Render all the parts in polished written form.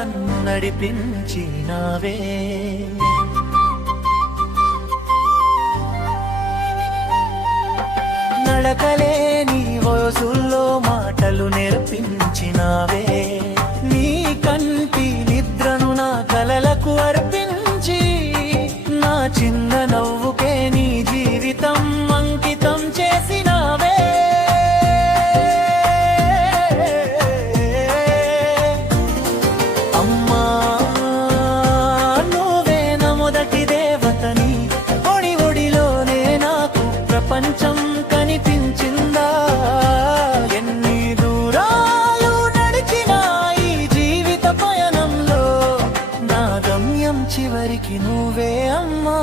నన్ను నడిపించినావే. నడకలేని వయసుల్లో మాటలు నేర్పించినావే. నీ కంటి నిద్రను నా కలలకు అర్పించి నా చిన్న నవ్వుకే నీ జీవితం అంకితం చేసినావే. అమ్మా నువ్వే నా మొదటి దేవతని, ఒడి ఒడిలోనే నాకు ప్రపంచం కనిపించిందా. ఎన్ని దూరాలు నడిచినా ఈ జీవిత పయనంలో నా గమ్యం చివరికి నువ్వే అమ్మా.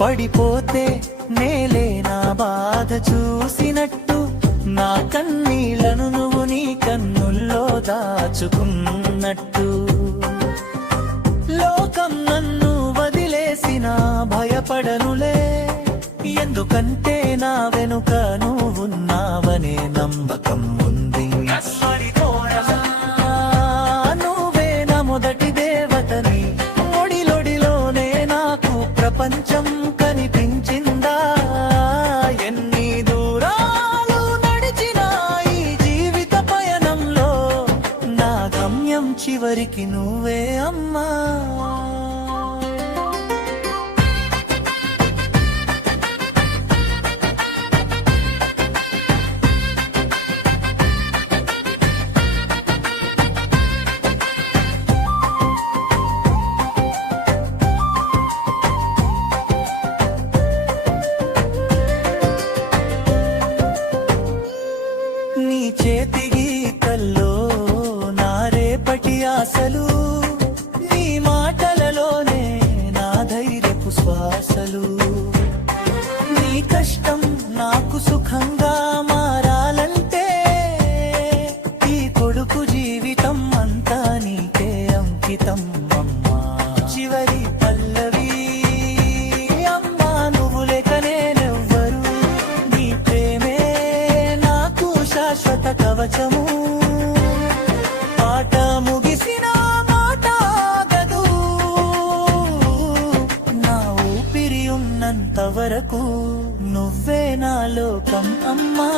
పడిపోతే నేలే నా బాధ చూసినట్టు నా కన్నీళ్లను నువ్వు నీ కన్నుల్లో దాచుకున్నట్టు. లోకం నన్ను వదిలేసినా భయపడనులే, ఎందుకంటే నా వెనుక నువ్వున్నావనే నమ్మకం ఉంది. నువ్వే నా మొదటి దేవతని, ఒడిలొడిలోనే నాకు ప్రపంచం కనిపించిందా. ఎన్ని దూరాలు నడిచినా ఈ జీవిత పయనంలో నా గమ్యం చివరికి నువ్వే అమ్మా. నీ చేతి గీతల్లో నా రేపటి ఆశలు, నీ మాటలలోనే నా ధైర్యపు శ్వాసలు. నీ కష్టం నాకు సుఖంగా మారాలంటే ఈ కొడుకు జీవితం అంతా నీకే అంకితం అమ్మా. చివరి పల్లవి అమ్మా, నువ్వు లేక నేనెవ్వరు, నీ ప్రేమే నాకు శాశ్వత కవచము. పాట ముగిసిన మాట ఆగదు, నా ఊపిరి ఉన్నంత వరకు నువ్వే నా లోకం అమ్మా.